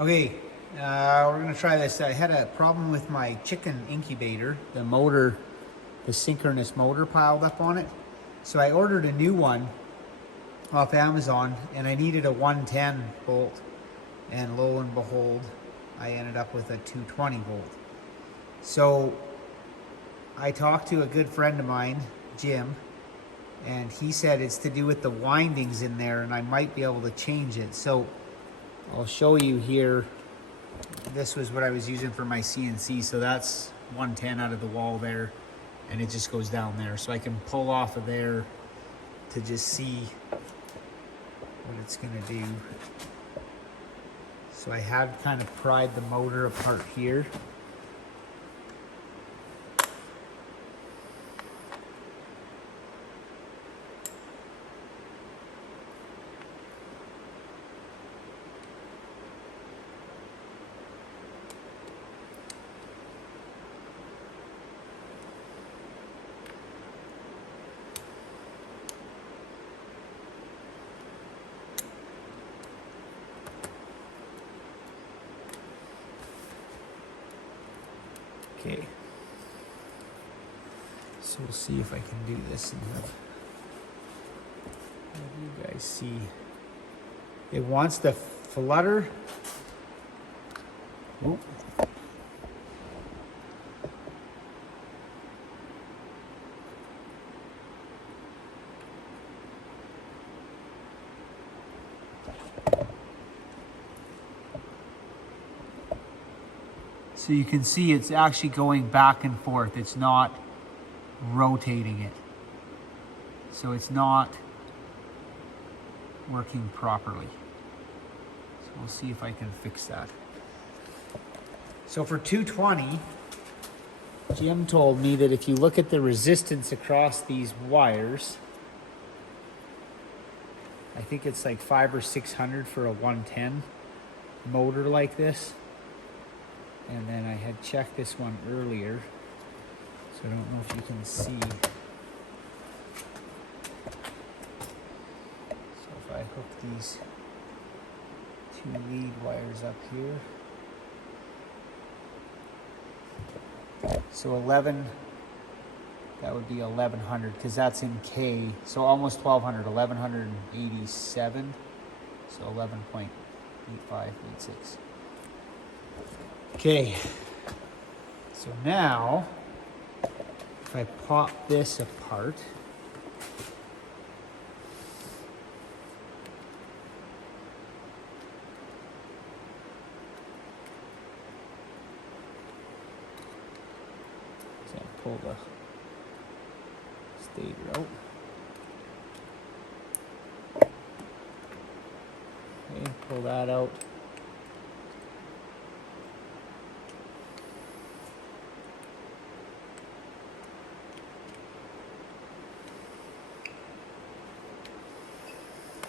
Okay, we're gonna try this. I had a problem with my chicken incubator. The motor, the Synchronous motor piled up on it. So I ordered a new one off Amazon and I needed a 110 volt. And lo and behold, I ended up with a 220 volt. So I talked to a good friend of mine, Jim, and he said it's to do with the windings in there and I might be able to change it. So I'll show you here. This was what I was using for my CNC. So that's 110 out of the wall there and it just goes down there. So I can pull off of there to just see what it's gonna do. So I had kind of pried the motor apart here. Okay, so we'll see if I can do this and have you guys see. It wants to flutter. Oh. So you can see it's actually going back and forth. It's not rotating it. So it's not working properly. So we'll see if I can fix that. So for 220, Jim told me that if you look at the resistance across these wires, I think it's like 500 or 600 for a 110 motor like this. And then I had checked this one earlier, so I don't know if you can see. So if I hook these two lead wires up here. So 11, that would be 1100 because that's in K. So almost 1200, 1187. So 11.8586. Okay, so now if I pop this apart, so I pull the stator out. Okay, pull that out.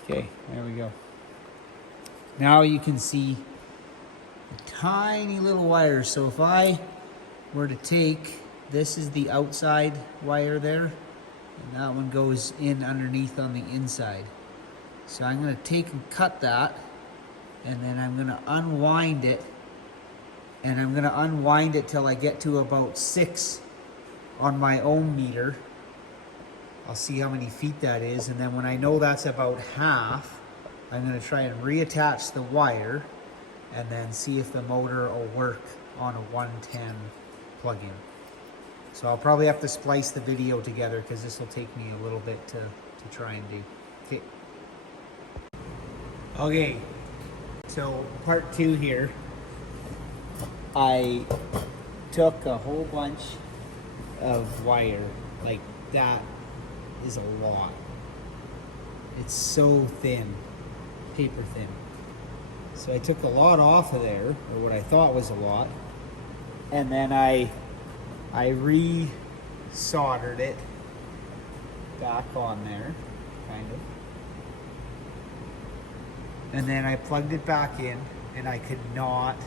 Okay, there we go. Now you can see the tiny little wires. So if I were to take, this is the outside wire there, and that one goes in underneath on the inside. So I'm gonna take and cut that, and then I'm gonna unwind it, and I'm gonna unwind it till I get to about 6 on my ohm meter. I'll see how many feet that is, and then when I know that's about half, I'm going to try and reattach the wire and then see if the motor will work on a 110 plug-in. So I'll probably have to splice the video together because this will take me a little bit to try and do. Okay, so part 2 here. I took a whole bunch of wire like that. Is a lot. It's so thin, paper thin. So I took a lot off of there, or what I thought was a lot, and then I re-soldered it back on there, kind of. And then I plugged it back in, and I could not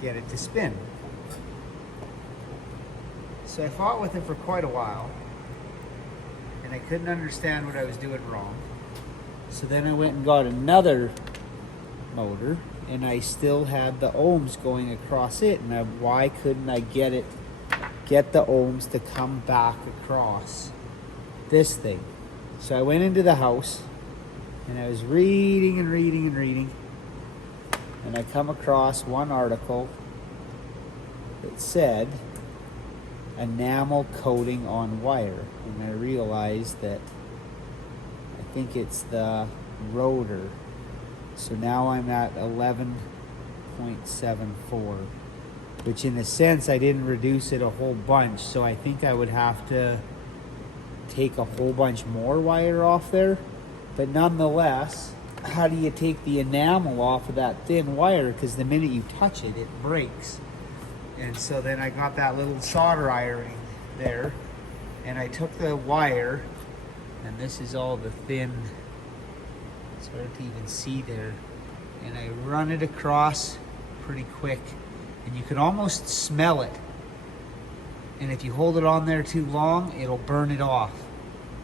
get it to spin. So I fought with it for quite a while. And I couldn't understand what I was doing wrong. So then I went and got another motor, and I still had the ohms going across it, and why couldn't I get the ohms to come back across this thing? So I went into the house and I was reading and reading and reading, and I come across one article that said enamel coating on wire, and I realized that I think it's the rotor. So now I'm at 11.74, which in a sense I didn't reduce it a whole bunch, so I think I would have to take a whole bunch more wire off there. But nonetheless, how do you take the enamel off of that thin wire? Because the minute you touch it, it breaks. And so then I got that little solder iron there, and I took the wire, and this is all the thin, it's hard to even see there, and I run it across pretty quick, and you can almost smell it. And if you hold it on there too long, it'll burn it off.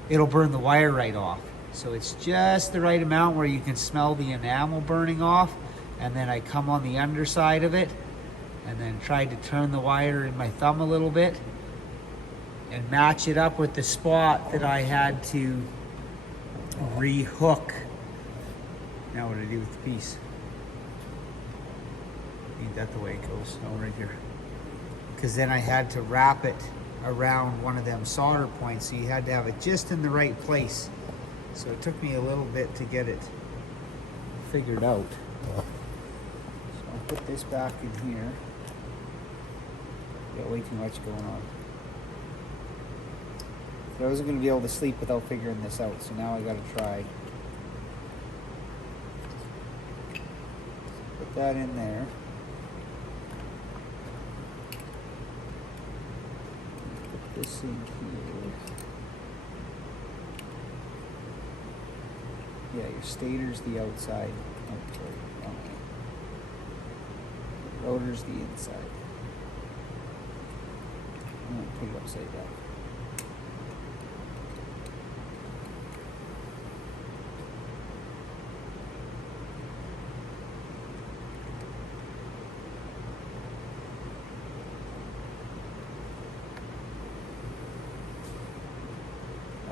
It'll burn the wire right off. So it's just the right amount where you can smell the enamel burning off. And then I come on the underside of it and then tried to turn the wire in my thumb a little bit and match it up with the spot that I had to re-hook. Now what do I do with the piece? Ain't that the way it goes? No, right here. Because then I had to wrap it around one of them solder points, so you had to have it just in the right place. So it took me a little bit to get it figured out. So I'll put this back in here. Got way too much going on. But I wasn't going to be able to sleep without figuring this out, so now I got to try. Put that in there. This in here. Yeah, your stator's the outside. Oh, sorry, wrong way. Rotor's the inside. I'm going to put it upside down.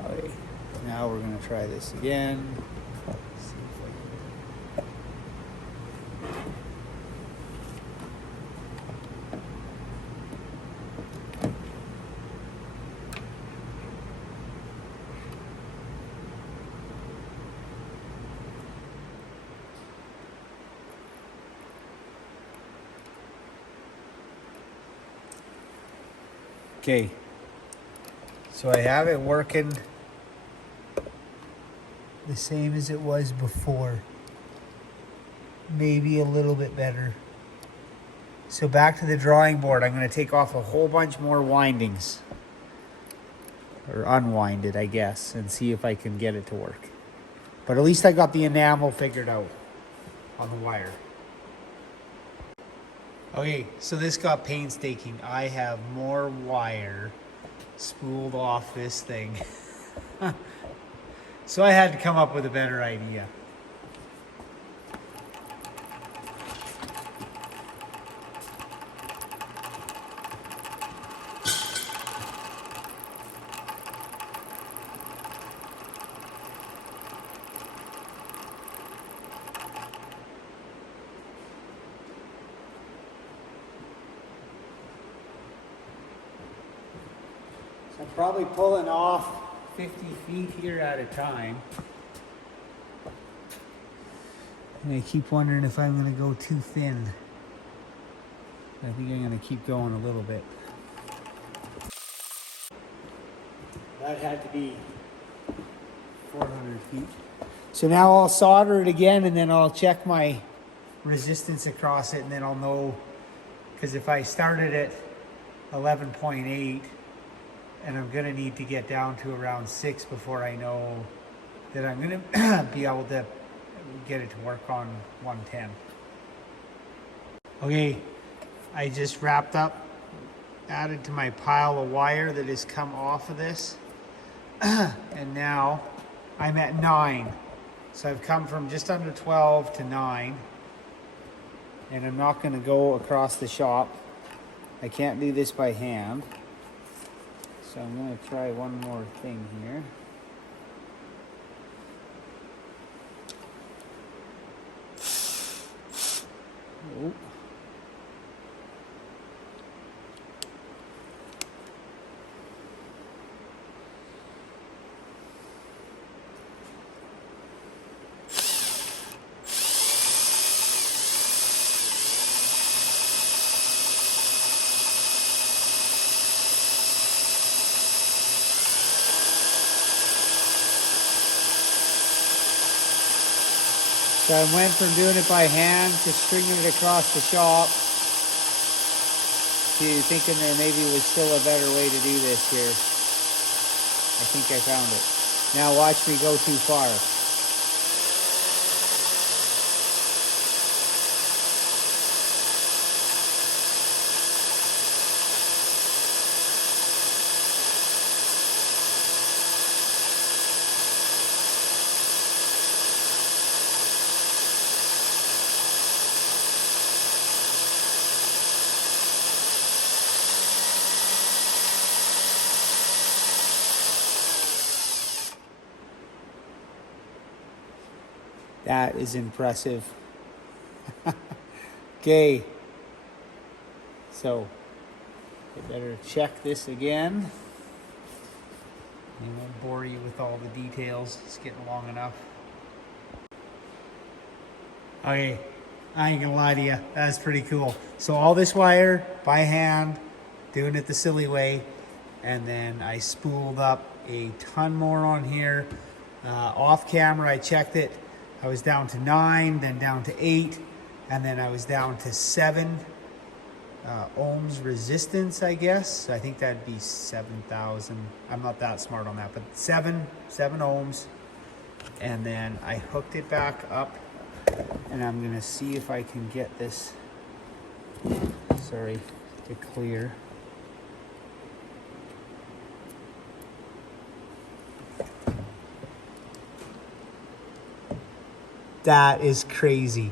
Okay, now we're going to try this again. See if I can... Okay, so I have it working the same as it was before, maybe a little bit better. So back to the drawing board. I'm going to take off a whole bunch more windings, or unwind it, I guess, and see if I can get it to work. But at least I got the enamel figured out on the wire. Okay, so this got painstaking. I have more wire spooled off this thing. So I had to come up with a better idea. So I'm probably pulling off 50 feet here at a time. And I keep wondering if I'm going to go too thin. I think I'm going to keep going a little bit. That had to be 400 feet. So now I'll solder it again, and then I'll check my resistance across it, and then I'll know, because if I started at 11.8, and I'm going to need to get down to around 6 before I know that I'm going to be able to get it to work on 110. Okay, I just wrapped up, added to my pile of wire that has come off of this, and now I'm at 9. So I've come from just under 12 to 9, And I'm not going to go across the shop. I can't do this by hand. So I'm going to try one more thing here. Oh. So I went from doing it by hand to stringing it across the shop to thinking there maybe was still a better way to do this here. I think I found it. Now watch me go too far. That is impressive. Okay. So, I better check this again. I won't bore you with all the details. It's getting long enough. Okay, I ain't gonna lie to you. That's pretty cool. So all this wire by hand, doing it the silly way, and then I spooled up a ton more on here. Off camera, I checked it. I was down to 9, then down to 8, and then I was down to 7 ohms resistance, I guess. I think that'd be 7,000. I'm not that smart on that, but 7 ohms. And then I hooked it back up, and I'm gonna see if I can get this, sorry, to clear. That is crazy.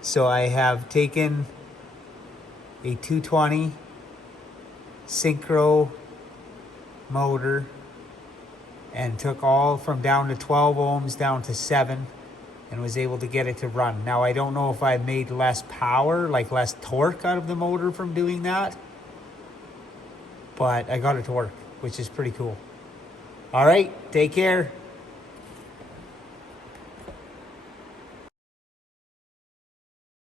So I have taken a 220 synchro motor and took all from down to 12 ohms down to 7 and was able to get it to run. Now I don't know if I made less power, like less torque out of the motor from doing that, but I got it to work, which is pretty cool. All right, take care.